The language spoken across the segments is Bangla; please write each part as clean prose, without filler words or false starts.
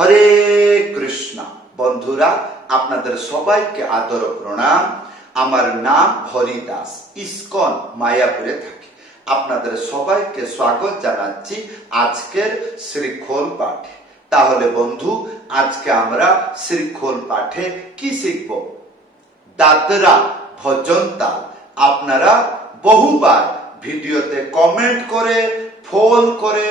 হরে কৃষ্ণ। বন্ধুরা, আপনাদের সবাইকে আদর প্রণাম। আমার নাম হরিদাস, ইস্কন মায়াপুরে থাকি। আপনাদের সবাইকে স্বাগত জানাচ্ছি আজকের শ্রীখোল পাঠে। তাহলে বন্ধু, আজকে আমরা শ্রীখোল পাঠে কি শিখব? দাদরা ভজন তাল। আপনারা বহুবার ভিডিওতে কমেন্ট করে, ফোন করে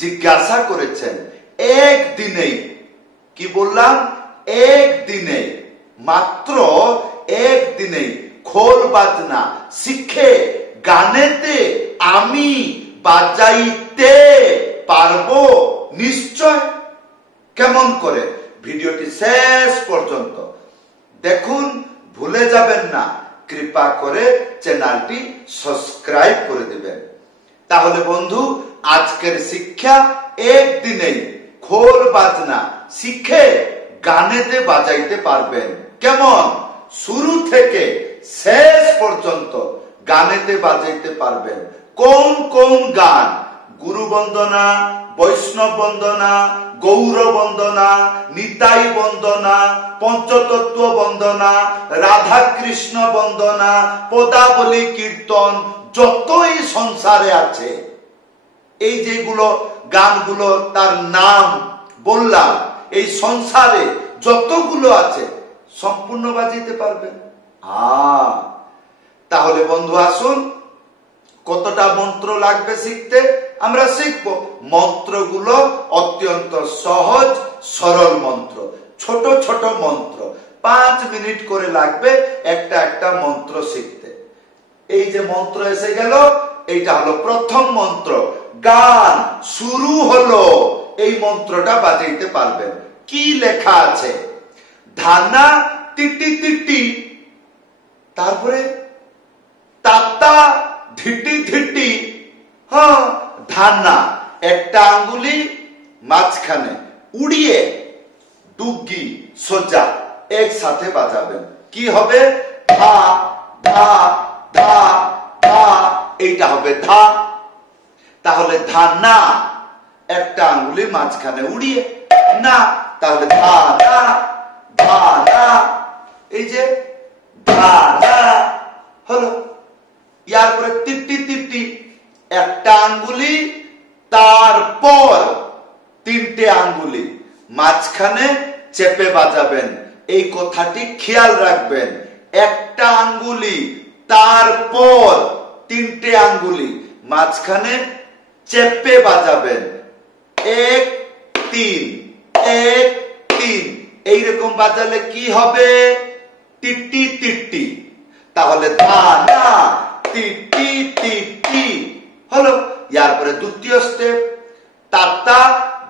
জিজ্ঞাসা করেছেন একদিনেই, কি বললাম, একদিনেই, মাত্র একদিনেই খোল বাজনা শিখে গানেতে আমি বাজাইতে পারবো নিশ্চয়? কেমন করে? ভিডিওটি শেষ পর্যন্ত দেখুন, ভুলে যাবেন না। কৃপা করে চ্যানেলটি সাবস্ক্রাইব করে দিবেন। তাহলে বন্ধু, আজকের শিক্ষা একদিনেই খোল বাজনা শিখে গানেতে বাজাইতে পারবেন। কেমন? শুরু থেকে শেষ পর্যন্ত গানেতে বাজাইতে পারবেন। কোন কোন গান? গুরু বন্দনা, বৈষ্ণব বন্দনা, গৌর বন্দনা, নিতাই বন্দনা, পঞ্চতত্ত্ব বন্দনা, রাধা কৃষ্ণ বন্দনা, পদাবলী কীর্তন, যত এই সংসারে আছে, এই যেগুলো গানগুলো তার নাম বললাম, এই সংসারে যতগুলো আছে সম্পূর্ণ বাজাইতে পারবেন। তাহলে বন্ধু আসুন, কতটা মন্ত্র লাগবে শিখতে আমরা শিখব। মন্ত্রগুলো অত্যন্ত সহজ সরল মন্ত্র, ছোট ছোট মন্ত্র। 5 মিনিট করে লাগবে একটা একটা মন্ত্র শিখতে। এই যে মন্ত্র এসে গেল, এইটা হলো প্রথম মন্ত্র। গান শুরু হলো, এই মন্ত্রটা বাজাইতে পারবেন। কি লেখা আছে? ধানা টিটি টিটি, তারপরে তাতা ধিটি ধিটি। হ্যাঁ, ধানা একটা আঙ্গুলি মাঝখানে উড়িয়ে ডুগি সোজা একসাথে বাজাবেন। কি হবে? ধা ধা ধা ধা, এইটা হবে ধা। তাহলে ধানা একটা আঙ্গুলি মাঝখানে উড়িয়ে না, তাহলে ধা না ধা না, এই যে ধা না হলো। ইয়ার পরে টিটি টিটি, একটা আঙ্গুলি তারপর 3টে আঙ্গুলি মাঝখানে চেপে বাজাবেন। এই কথাটি খেয়াল রাখবেন। একটা আঙ্গুলি তারপর 3টে আঙ্গুলি মাঝখানে চেপে বাজাবেন। 1 3 1 3, এইরকম বাজালে কি হবে? TT TT. তাহলে ধানা টিটি টিটি হলো। ইয়ার পরে দ্বিতীয় স্টেপ, তাতা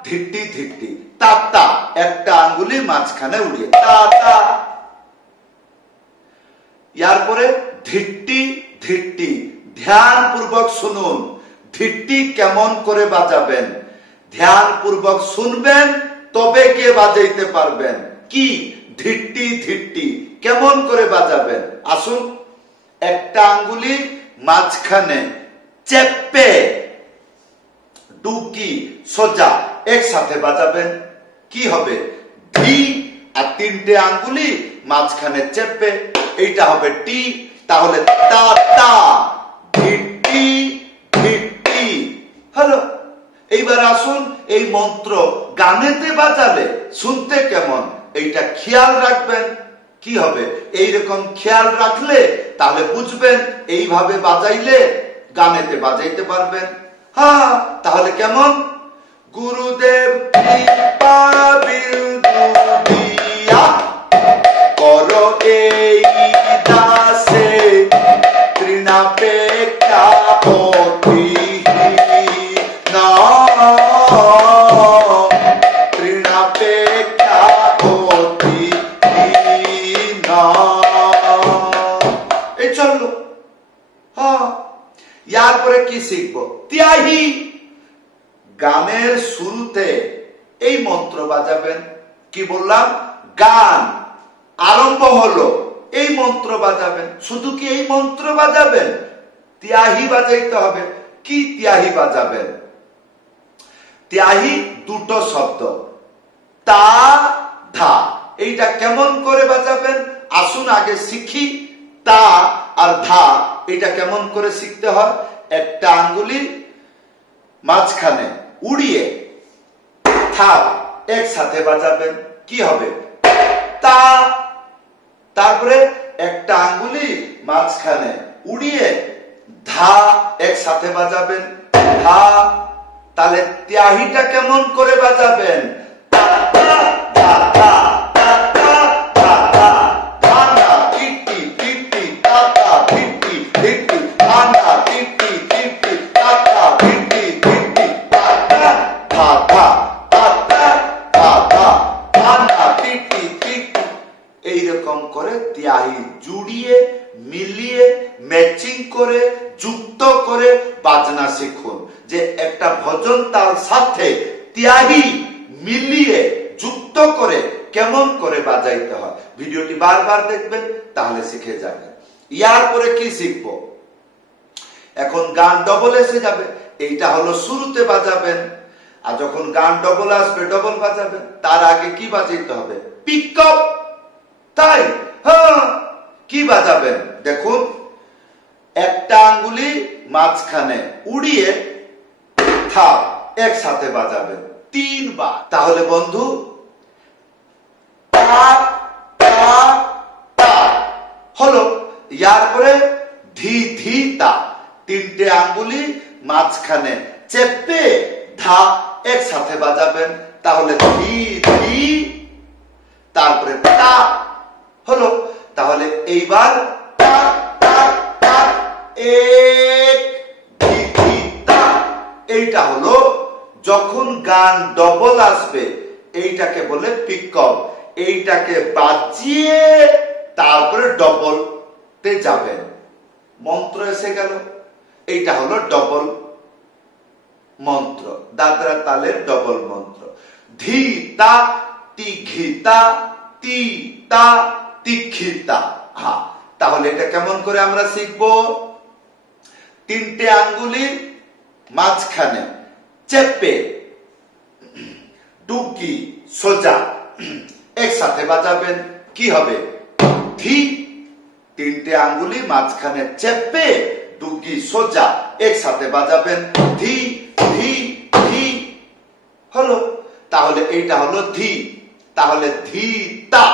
ধিটি ধিটি। তাতা একটা আঙ্গুলি মাঝখানে উড়িয়ে তাতা। ইয়ার পরে ধিটি ধিটি। ধ্যান পূর্বক শুনুন, ধিটি কেমন করে বাজাবেন। ধ্যান পূর্বক শুনবেন, তবে গিয়ে বাজাইতে পারবেন। কি? ধিটি ধিটি কেমন করে বাজাবেন? আসুন, একটা আঙ্গুলি মাঝখানে চেপে ডুগি সোজা একসাথে বাজাবেন। কি হবে? ধি, আর 3টে আঙ্গুলি মাঝখানে চেপে, এইটা হবে টি। তাহলে তা তা ধিটি ধিটি হলো। এইবার আসুন, এই মন্ত্র গানেতে বাজালে শুনতে কেমন, এইটা খেয়াল রাখবেন। কি হবে? এইরকম খেয়াল রাখলে তাহলে বুঝবেন, এইভাবে বাজাইলে গানেতে বাজাইতে পারবেন। হ্যাঁ, তাহলে কেমন? গুরুদেব কৃপা বিন্দু দিয়া করো এই দাসে, তৃণাপেক্ষা অতিহীনা, তৃণাপেক্ষা অতিহীনা। এই চললো। হ্যাঁ, ইয়ার পরে কি শিখবো? ত্যাহি। গানের শুরুতে এই মন্ত্র বাজাবেন। কি বললাম? গান আরম্ভ হলো, এই মন্ত্র বাজাবেন। শুধু কি এই মন্ত্র বাজাবেন? ত্যাহি বাজাইতে হবে। কি ত্যাহি বাজাবেন? ত্যাহি দুটো শব্দ, তা ধা, এইটা কেমন করে বাজাবেন আসুন আগে শিখি। তা আর ধা এটা কেমন করে শিখতে হয়। একটা আঙ্গুলি মাঝখানে উড়িয়ে থা একসাথে বাজাবেন, কি হবে তা। তারপরে একটা আঙ্গুলি মাঝখানে উড়িয়ে ধা একসাথে বাজাবেন ধা। তাহলে ত্যাহিটা কেমন করে বাজাবেন তা তা ধা ধা তা তা ধা ধা ধানা টিটি টিটি তা তা টিটি টিটি ধানা টিটি টিটি তা তা টিটি টিটি তা তা ধা ধা তা তা ধা ধা ধানা টিটি টিটি। এইরকম করে ত্যাহি জুড়িয়ে মিলিয়ে ম্যাচিং করে যুক্ত করে বাজনা শিখুন। যে একটা ভজন তাল সাথে ত্যাহি মিলিয়ে যুক্ত করে কেমন করে বাজাইতে হয়। ভিডিওটি বারবার দেখবেন তাহলে শিখে যাবেন। ইয়ার পরে কি শিখবো, এখন গান ডবল এসে যাবে, এইটা হলো শুরুতে বাজাবেন। আর যখন গান ডবল আসবে ডবল বাজাবেন। তার আগে কি বাজাইতে হবে পিক আপ, তাই হ্যাঁ কি বাজাবেন দেখুন। একটা আঙ্গুলি মাঝখানে উড়িয়ে থা একসাথে বাজাবেন 3 বার। তাহলে বন্ধু তা তা তা হলো। ইয়ার পরে ধি ধি তা, 3টে আঙ্গুলি মাঝখানে চেপে ধা একসাথে বাজাবেন। তাহলে ধি ধি তারপরে তা হলো। তাহলে এইবার তা তা তা এক ধি ধি তা, এইটা হলো যখন গান ডবল আসবে এইটাকে বলে পিক আপ। এইটাকে বাজিয়ে তারপরে ডবল তে যাবেন। মন্ত্র এসে গেল, এইটা হলো ডবল মন্ত্র, দাদরা তালের ডবল মন্ত্র। ধি তা তি ঘি তা তি তা তিক্ষিতা। হ্যাঁ তাহলে এটা কেমন করে আমরা শিখবো। 3টে আঙ্গুলি মাঝখানে চেপে ডুকি সোজা একসাথে বাজাবেন, কি হবে ধি। 3টে আঙ্গুলি মাঝখানে চেপে ডুকি সোজা একসাথে বাজাবেন ধি ধি ধি হলো। তাহলে এইটা হলো ধি। তাহলে ধি তা,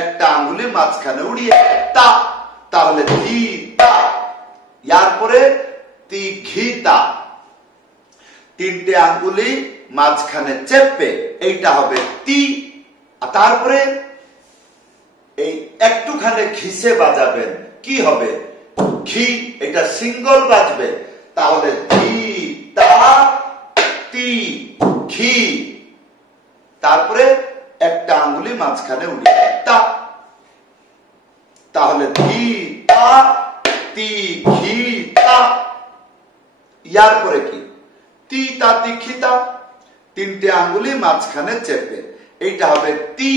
একটা আঙ্গুলি মাঝখানে উড়িয়ে তা, তাহলে ধি তা। ইয়ার পরে তি ঘি তা, 3টে আঙ্গুলি মাঝখানে চেপে এইটা হবে তি। তারপরে এই একটুখানে ঘিসে বাজাবেন, কি হবে ঘি। এটা সিঙ্গল বাজবে, তাহলে ধি তা তি ঘি। তারপরে একটা আঙ্গুলি মাঝখানে উড়িয়ে তা, তাহলে ধি তা তি ঘি তা। ইয়ার পরে কি তি তা তি খি তা, 3টে আঙ্গুলি মাঝখানে চেপে এইটা হবে তি।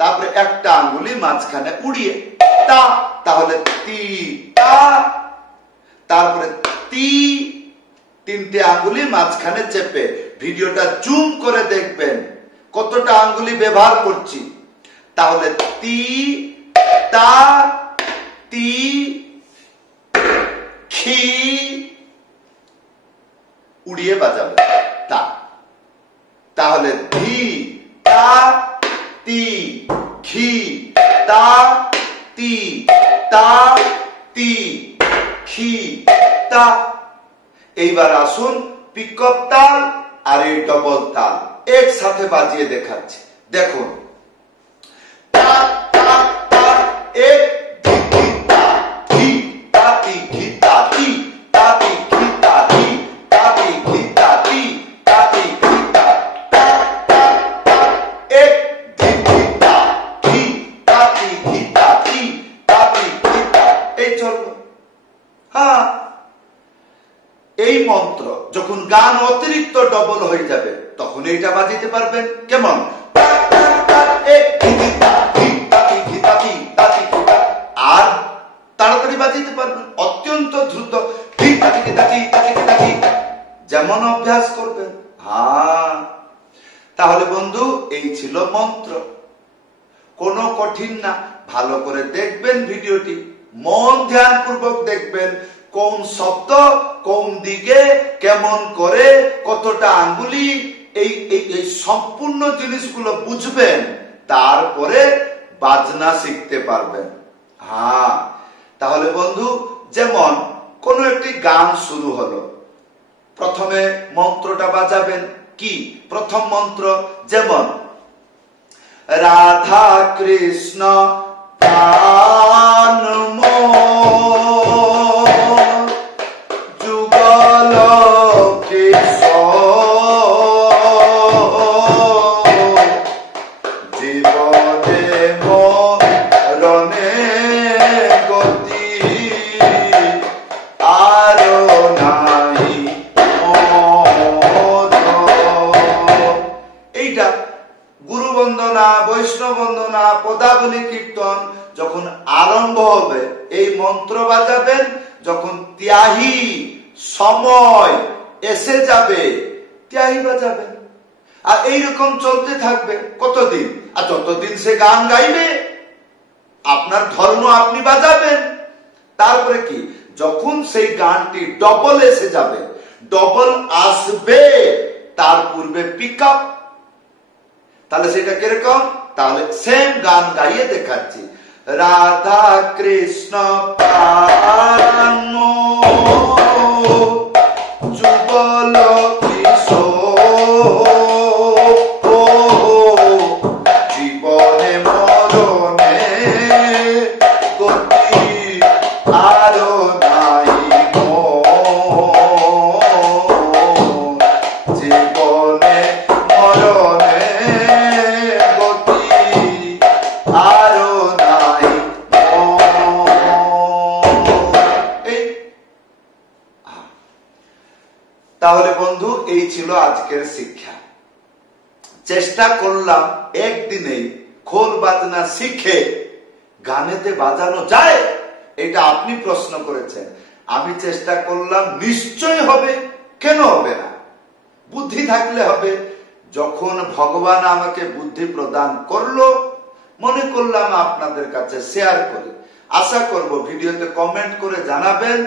তারপরে একটা আঙ্গুলি মাঝখানে উড়িয়ে তা, তাহলে তি তা। তারপরে তি, 3টে আঙ্গুলি মাঝখানে চেপে। ভিডিওটা জুম করে দেখবেন কতটা আঙ্গুলি ব্যবহার করছি। তাহলে তি তা তি খি উড়িয়ে বাজাবে তা। তাহলে ধি তা তি খি তা তি তা তি খি তা। এইবার আসুন পিক আপ তাল আর এই ডবল তাল একসাথে বাজিয়ে দেখাচ্ছি। দেখুন তা তা তা এক ধি ধি তা ধি তা তি ঘি তা তি তা তি ঘি তা ধি তা তি ঘি তা তি তা তি ঘি তা তা তা তা এক ধি ধি তা ধি তা তি ঘি তা তি তা তি ঘি তা। এই চললো। হ্যাঁ এই মন্ত্র যখন গান অতিরিক্ত ডবল হয়ে যাবে তখন এইটা বাজিতে পারবেন কেমন আর তাড়াতাড়ি বাজিতে পারবেন অত্যন্ত দ্রুত যেমন অভ্যাস করবেন। হ্যাঁ তাহলে বন্ধু বন্ধু এই ছিল মন্ত্র, কোনো কঠিন না। ভালো করে দেখবেন ভিডিওটি, মন ধ্যান পূর্বক দেখবেন, কোন শব্দ কোন দিকে কেমন করে কতটা আঙ্গুলি, এই সম্পূর্ণ জিনিসগুলো বুঝবেন, তারপরে বাজনা শিখতে পারবেন। হ্যাঁ, তাহলে বন্ধু, যেমন কোন একটি গান শুরু হলো, প্রথমে মন্ত্রটা বাজাবেন। কি প্রথম মন্ত্র? যেমন রাধা কৃষ্ণ প্রাণ যুগল জীবনে মরণে গতি আর নাই। এইটা গুরু বন্দনা, বৈষ্ণব বন্দনা, পদাবলী কীর্তন যখন আরম্ভ হবে, এই মন্ত্র বাজাবেন। যখন ত্যাহি সময় এসে যাবে, ত্যাহি বাজাবেন। আর এইরকম চলতে থাকবে কতদিন? আর ততদিন সে গান গাইবে, আপনার ধর্ম আপনি বাজাবেন। তারপরে কি, যখন সেই গানটি ডবল এসে যাবে, ডবল আসবে, তার পূর্বে পিক আপ। তাহলে সেটা কিরকম? তাহলে সেম গান গাইয়ে দেখাচ্ছি। রাধা কৃষ্ণ প্রাণ যুগল জীবনে মরণে গতি আরো নাই। জীবনে মরণে গতি আরো নাই। তাহলে বন্ধু, এই ছিল আজকের শিক্ষা। চেষ্টা করলাম একদিনেই খোল বাজনা শিখে গানেতে বাজানো যায়, এটা আপনি প্রশ্ন করেছেন। আমি চেষ্টা করলাম, নিশ্চয় হবে, কেন হবে না? বুদ্ধি থাকলে হবে। যখন ভগবান আমাকে বুদ্ধি প্রদান করলো, মনে করলাম আপনাদের কাছে শেয়ার করি। আশা করব ভিডিওতে কমেন্ট করে জানাবেন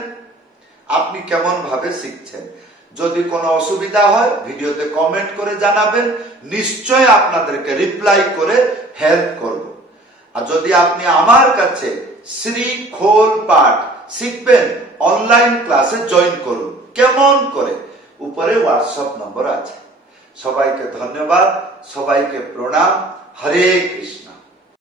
আপনি কেমন ভাবে শিখছেন। যদি কোনো অসুবিধা হয় ভিডিওতে কমেন্ট করে জানাবেন, নিশ্চয় আপনাদেরকে রিপ্লাই করে হেল্প করব। আর যদি আপনি আমার কাছে শ্রী খোল পাঠ শিখবেন, অনলাইন ক্লাসে জয়েন করুন। কেমন করে? উপরে হোয়াটসঅ্যাপ নম্বর আছে। সবাইকে ধন্যবাদ, সবাইকে প্রণাম। হরে কৃষ্ণ।